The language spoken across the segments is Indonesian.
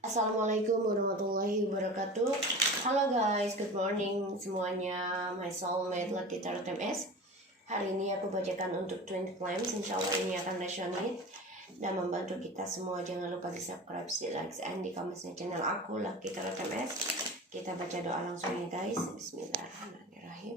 Assalamualaikum warahmatullahi wabarakatuh. Halo guys, good morning semuanya. My soulmate Lucky Tarot MS. Hari ini aku bacakan untuk Twin Flames. Insya Allah ini akan resonate dan membantu kita semua. Jangan lupa di subscribe, di like, and di comment channel aku Lucky Tarot MS. Kita baca doa langsung ya guys. Bismillahirrahmanirrahim.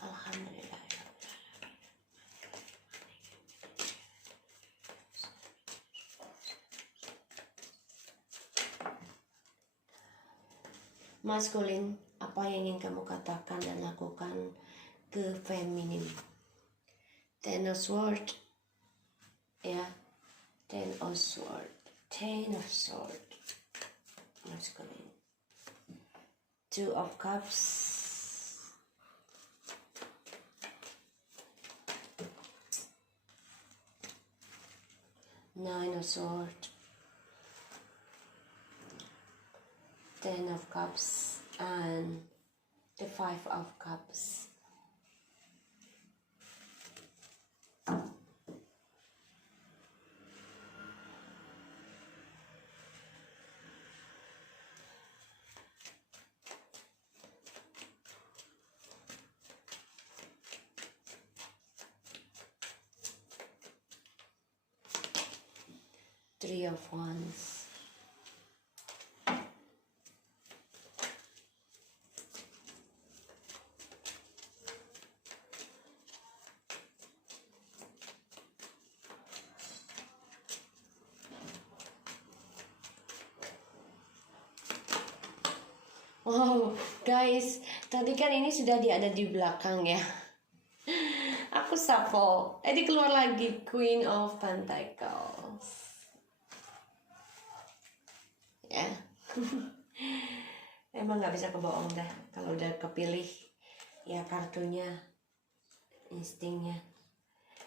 Alhamdulillah. Maskulin, apa yang ingin kamu katakan dan lakukan ke feminim? Ten of Sword, ya, Ten of Sword, maskulin. Two of Cups, Nine of Sword, Ten of Cups, and the Five of Cups. Three of Wands. Wow, guys, tadi kan ini sudah ada di belakang ya. Aku shuffle, keluar lagi Queen of Pentacles. Ya, emang nggak bisa kebohong dah kalau udah kepilih ya kartunya, instingnya.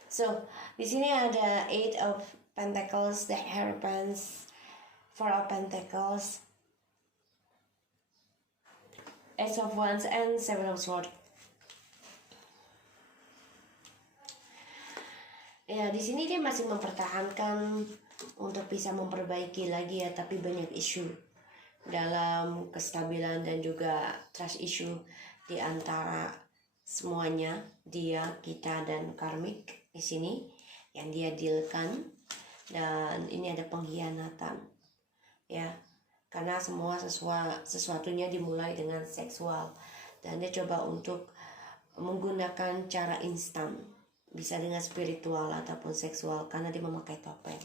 So di sini ada Eight of Pentacles, the Hierophant, Four of Pentacles, Ace of Wands, and Seven of Swords. Ya, di sini dia masih mempertahankan untuk bisa memperbaiki lagi ya, tapi banyak isu dalam kestabilan dan juga trust issue di antara semuanya, dia, kita, dan karmik di sini yang dia dealkan. Dan ini ada pengkhianatan ya, karena semua sesuatunya dimulai dengan seksual dan dia coba untuk menggunakan cara instan, bisa dengan spiritual ataupun seksual karena dia memakai topeng.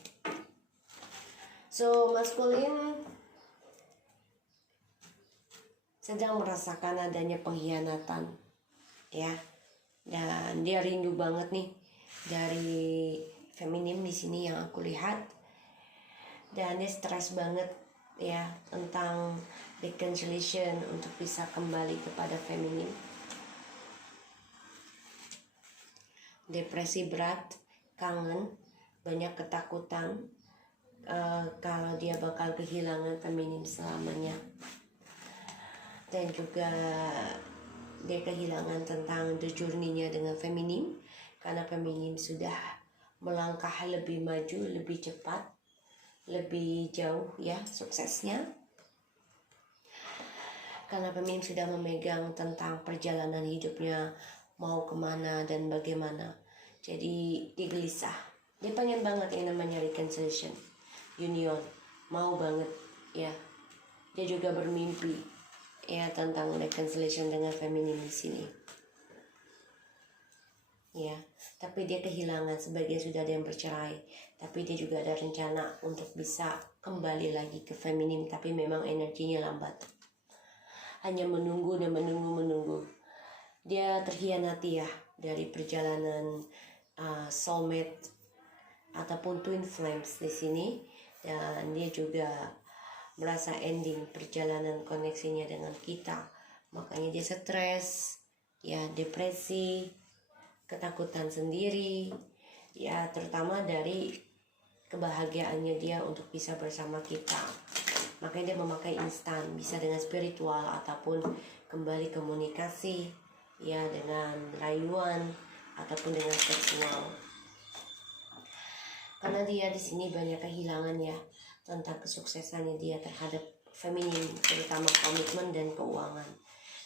So maskulin sedang merasakan adanya pengkhianatan ya, dan dia rindu banget nih dari feminim di sini yang aku lihat, dan dia stres banget ya tentang reconciliation untuk bisa kembali kepada feminim. Depresi berat, kangen, banyak ketakutan kalau dia bakal kehilangan feminim selamanya. Dan juga dia kehilangan tentang the journey-nya dengan feminim, karena feminim sudah melangkah lebih maju, lebih cepat, lebih jauh ya suksesnya. Karena feminim sudah memegang tentang perjalanan hidupnya, mau kemana dan bagaimana. Jadi dia gelisah, dia pengen banget yang namanya reconciliation, union, mau banget ya. Dia juga bermimpi ya tentang reconciliation dengan feminim di sini ya, tapi dia kehilangan. Sebagian sudah ada yang bercerai, tapi dia juga ada rencana untuk bisa kembali lagi ke feminim, tapi memang energinya lambat, hanya menunggu dan menunggu. Dia terhianati ya dari perjalanan soulmate ataupun twin flames di sini, dan dia juga merasa ending perjalanan koneksinya dengan kita, makanya dia stres ya, depresi, ketakutan sendiri ya, terutama dari kebahagiaannya dia untuk bisa bersama kita. Makanya dia memakai instan, bisa dengan spiritual ataupun kembali komunikasi ya dengan rayuan ataupun dengan seksual. Karena karena dia di sini banyak kehilangan ya, tentang kesuksesannya dia terhadap feminim, terutama komitmen dan keuangan.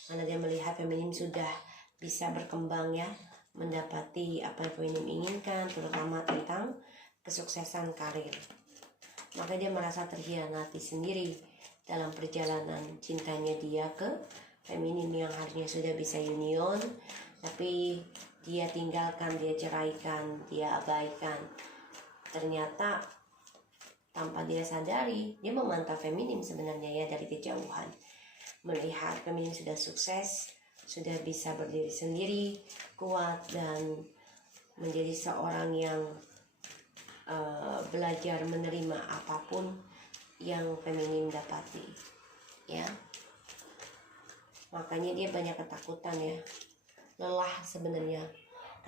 Karena dia melihat feminim sudah bisa berkembang ya, mendapati apa yang feminim inginkan, terutama tentang kesuksesan karir. Maka dia merasa terhianati sendiri dalam perjalanan cintanya dia ke feminim yang harusnya sudah bisa union, tapi dia tinggalkan, dia ceraikan, dia abaikan. Ternyata tanpa dia sadari, dia memantau feminim sebenarnya ya dari kejauhan. Melihat feminim sudah sukses, sudah bisa berdiri sendiri, kuat, dan menjadi seorang yang belajar menerima apapun yang feminim dapati ya. Makanya dia banyak ketakutan ya, lelah sebenarnya,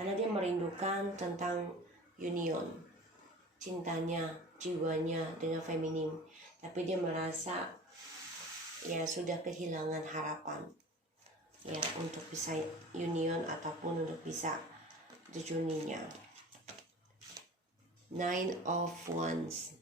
karena dia merindukan tentang union, cintanya, jiwanya dengan feminim, tapi dia merasa ya sudah kehilangan harapan ya untuk bisa union ataupun untuk bisa the journey-nya. Nine of Wands.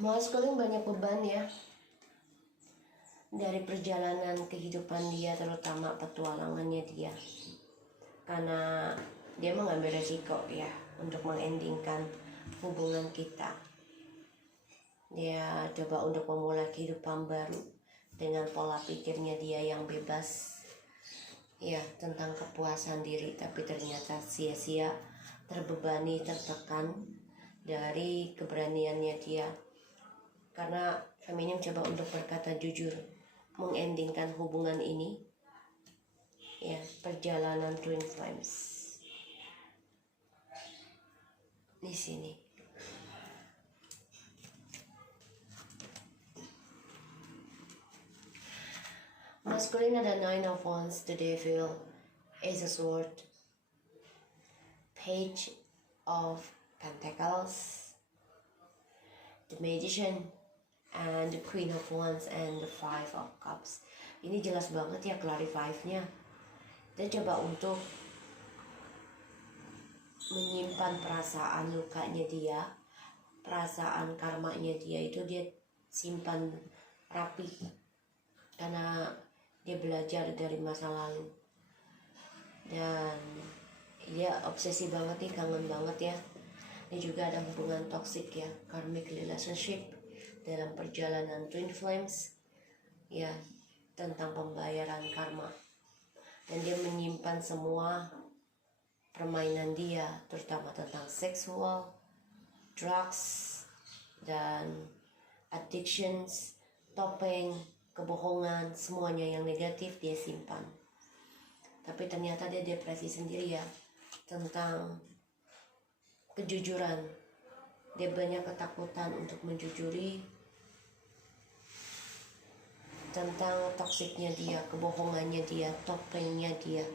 Maskulin banyak beban ya dari perjalanan kehidupan dia, terutama petualangannya dia, karena dia mengambil resiko ya untuk mengendingkan hubungan kita. Dia coba untuk memulai kehidupan baru dengan pola pikirnya dia yang bebas ya tentang kepuasan diri, tapi ternyata sia-sia, terbebani, tertekan dari keberaniannya dia. Karena feminim coba untuk berkata jujur, mengendingkan hubungan ini ya, perjalanan twin flames di sini. Maskulin ada Nine of Wands, the Devil, Ace of Swords, Page of Pentacles, the Magician, and the Queen of Wands, and the Five of Cups. Ini jelas banget ya clarify-nya. Dia coba untuk menyimpan perasaan lukanya dia, perasaan karmanya dia itu dia simpan rapi, karena dia belajar dari masa lalu. Dan dia obsesi banget nih, kangen banget ya. Ini juga ada hubungan toxic ya, karmic relationship dalam perjalanan twin flames ya, tentang pembayaran karma. Dan dia menyimpan semua permainan dia, terutama tentang seksual, drugs, dan addictions, topeng, kebohongan, semuanya yang negatif dia simpan. Tapi ternyata dia depresi sendiri ya, tentang kejujuran. Dia banyak ketakutan untuk menjujuri tentang toksiknya dia, kebohongannya dia, topengnya dia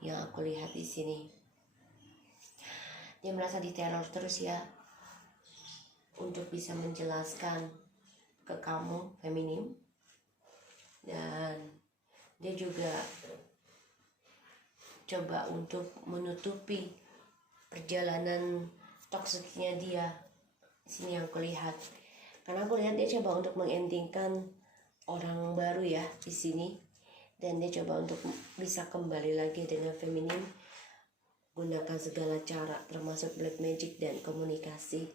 yang aku lihat di sini. Dia merasa diteror terus ya, untuk bisa menjelaskan ke kamu feminim. Dan dia juga coba untuk menutupi perjalanan toksiknya dia. Sini yang aku lihat, karena aku lihat dia coba untuk mengendingkan orang baru ya di sini, dan dia coba untuk bisa kembali lagi dengan feminim, gunakan segala cara termasuk black magic dan komunikasi,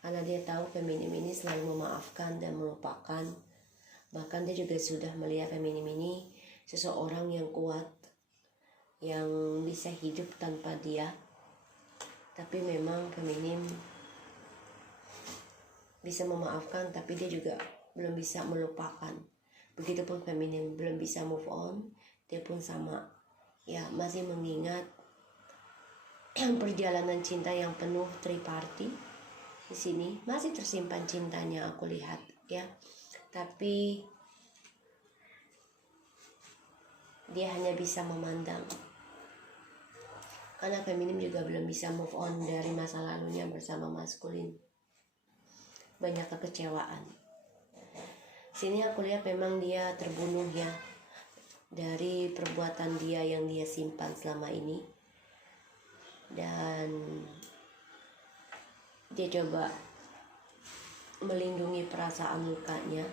karena dia tahu feminim ini selalu memaafkan dan melupakan. Bahkan dia juga sudah melihat feminim ini seseorang yang kuat, yang bisa hidup tanpa dia. Tapi memang feminim bisa memaafkan, tapi dia juga belum bisa melupakan. Begitupun feminim belum bisa move on, dia pun sama ya, masih mengingat perjalanan cinta yang penuh triparty. Di sini masih tersimpan cintanya, aku lihat ya, tapi dia hanya bisa memandang, karena feminim juga belum bisa move on dari masa lalunya bersama maskulin. Banyak kekecewaan. Sini aku lihat memang dia terbunuh ya, dari perbuatan dia yang dia simpan selama ini, dan dia coba melindungi perasaan lukanya,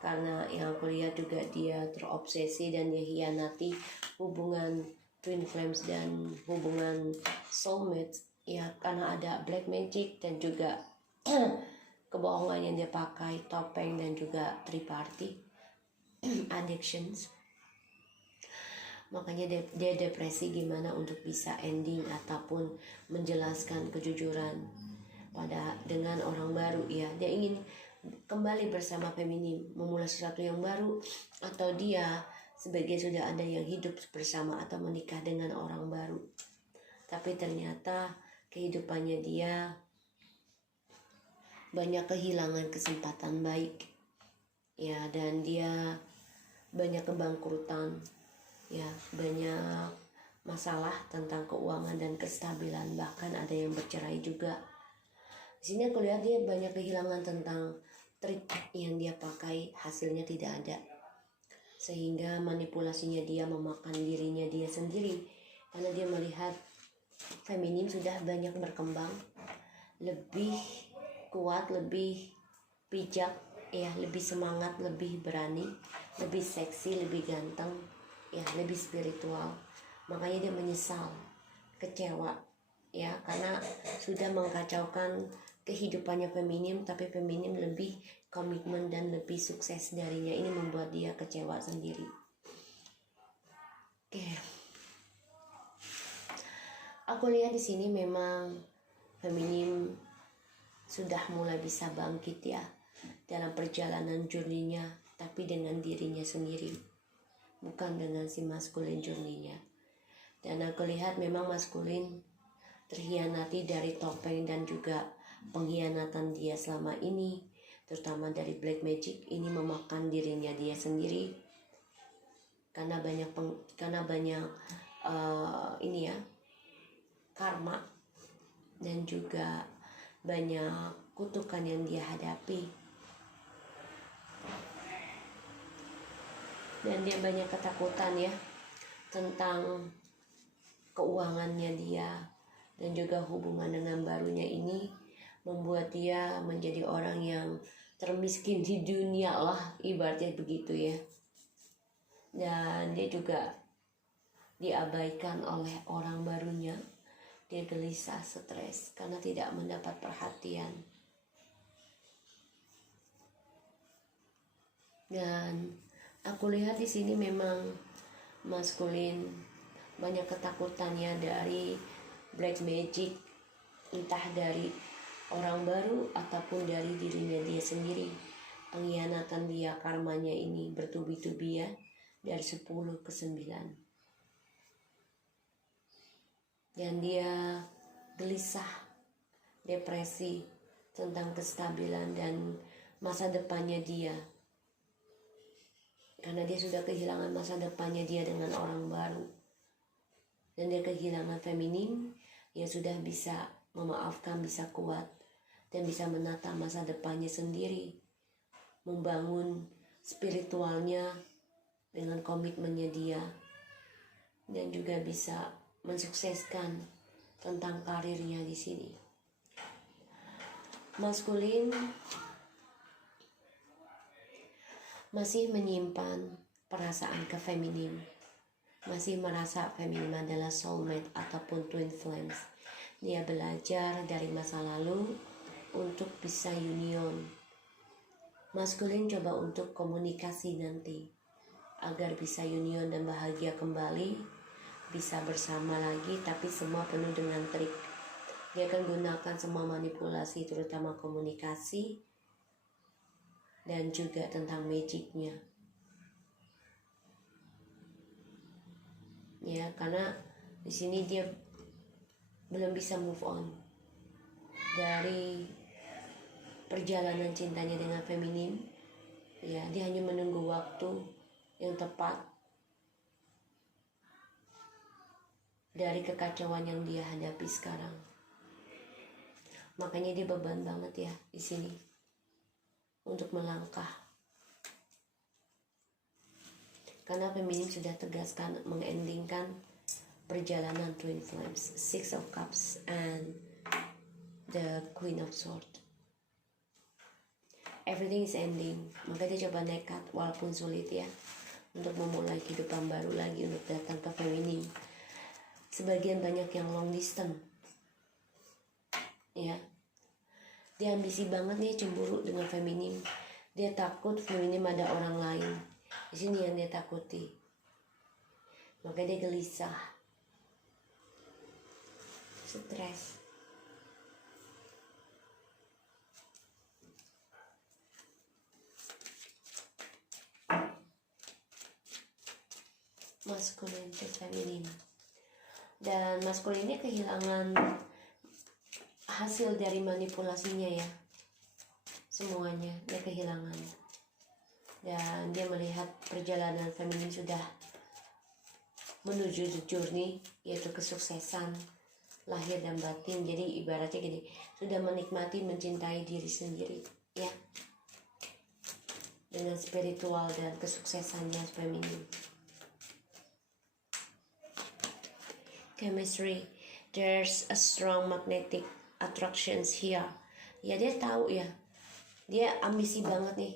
karena yang aku lihat juga dia terobsesi dan dia hianati hubungan twin flames dan hubungan soulmate ya, karena ada black magic dan juga kebohongan yang dia pakai, topeng dan juga triparty addictions. Makanya dia depresi gimana untuk bisa ending ataupun menjelaskan kejujuran dengan orang baru ya. Dia ingin kembali bersama feminim, memulai sesuatu yang baru, atau dia sebagai sudah ada yang hidup bersama atau menikah dengan orang baru. Tapi ternyata kehidupannya dia banyak kehilangan kesempatan baik ya, dan dia banyak kebangkrutan ya, banyak masalah tentang keuangan dan kestabilan, bahkan ada yang bercerai juga. Di sini aku lihat dia banyak kehilangan tentang trik yang dia pakai, hasilnya tidak ada, sehingga manipulasinya dia memakan dirinya dia sendiri, karena dia melihat feminim sudah banyak berkembang, lebih kuat, lebih bijak ya, lebih semangat, lebih berani, lebih seksi, lebih ganteng ya, lebih spiritual. Makanya dia menyesal, kecewa ya, karena sudah mengkacaukan kehidupannya feminim, tapi feminim lebih komitmen dan lebih sukses darinya. Ini membuat dia kecewa sendiri. Oke. Aku lihat di sini memang feminim sudah mulai bisa bangkit ya dalam perjalanan journey-nya, tapi dengan dirinya sendiri, bukan dengan si maskulin journey-nya. Dan aku lihat memang maskulin terhianati dari topeng dan juga pengkhianatan dia selama ini, terutama dari black magic. Ini memakan dirinya dia sendiri karena banyak ini ya, karma dan juga banyak kutukan yang dia hadapi, dan dia banyak ketakutan ya tentang keuangannya dia, dan juga hubungan dengan barunya ini membuat dia menjadi orang yang termiskin di dunia lah, ibaratnya begitu ya. Dan dia juga diabaikan oleh orang barunya. Dia gelisah, stres karena tidak mendapat perhatian. Dan aku lihat di sini memang maskulin banyak ketakutannya dari black magic, entah dari orang baru ataupun dari dirinya dia sendiri. Pengkhianatan dia, karmanya ini bertubi-tubi ya, dari 10 ke 9. Dan dia gelisah, depresi tentang kestabilan dan masa depannya dia, karena dia sudah kehilangan masa depannya dia dengan orang baru, dan dia kehilangan feminim yang sudah bisa memaafkan, bisa kuat, dan bisa menata masa depannya sendiri, membangun spiritualnya dengan komitmennya dia, dan juga bisa mensukseskan tentang karirnya di sini. Maskulin masih menyimpan perasaan ke feminim, masih merasa feminim adalah soulmate ataupun twin flames. Dia belajar dari masa lalu untuk bisa union. Maskulin coba untuk komunikasi nanti agar bisa union dan bahagia kembali, bisa bersama lagi, tapi semua penuh dengan trik. Dia akan gunakan semua manipulasi, terutama komunikasi, dan juga tentang magicnya. Ya, karena di sini dia belum bisa move on dari perjalanan cintanya dengan feminim. Ya, dia hanya menunggu waktu yang tepat dari kekacauan yang dia hadapi sekarang. Makanya dia beban banget ya di sini untuk melangkah. Karena feminim sudah tegaskan mengendingkan perjalanan Twin Flames, Six of Cups and the Queen of Swords. Everything is ending. Maka dia coba nekat walaupun sulit ya, untuk memulai kehidupan baru lagi, untuk datang ke feminim. Sebagian banyak yang long distance ya, dia ambisi banget nih, cemburu dengan feminim. Dia takut feminim ada orang lain. Di sini yang dia takuti. Maka dia gelisah, stres. Maskulin ke feminim. Dan maskulin ini kehilangan hasil dari manipulasinya ya, semuanya dia kehilangan. Dan dia melihat perjalanan feminin sudah menuju journey, yaitu kesuksesan lahir dan batin. Jadi ibaratnya gini, sudah menikmati mencintai diri sendiri ya, dengan spiritual dan kesuksesannya feminin. Chemistry, there's a strong magnetic attractions here. Ya, dia tahu ya, dia ambisi banget nih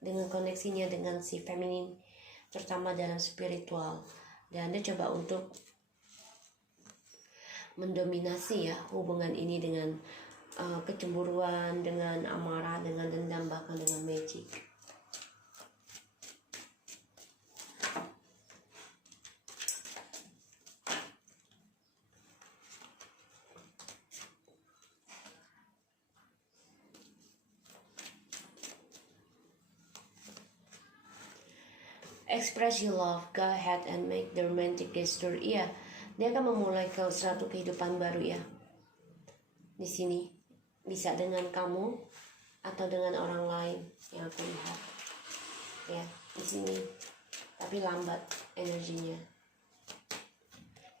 dengan koneksinya dengan si feminin, terutama dalam spiritual. Dan dia coba untuk mendominasi ya hubungan ini dengan kecemburuan, dengan amarah, dengan dendam, bahkan dengan magic. Express your love, go ahead and make the romantic gesture. Iya, dia akan memulai ke suatu kehidupan baru ya. Di sini bisa dengan kamu atau dengan orang lain yang aku lihat. Ya, di sini. Tapi lambat energinya.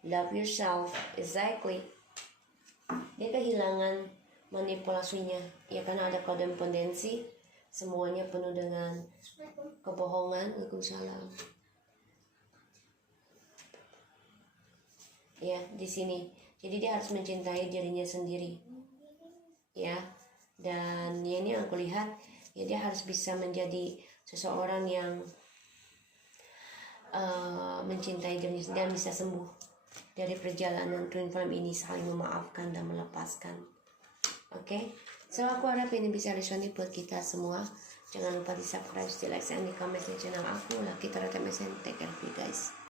Love yourself, exactly. Dia kehilangan manipulasinya. Ya, karena ada kodependensi. Semuanya penuh dengan kebohongan. Waalaikumsalam. Ya, di sini. Jadi dia harus mencintai dirinya sendiri. Ya. Dan ya, ini yang aku lihat, ya dia harus bisa menjadi seseorang yang mencintai dirinya sendiri dan bisa sembuh dari perjalanan twin flame ini, saling memaafkan dan melepaskan. Oke? So aku harap ini bisa resonate buat kita semua. Jangan lupa di subscribe, di like, dan di comment di channel aku. Lucky Tarot MSN. Take care of you guys.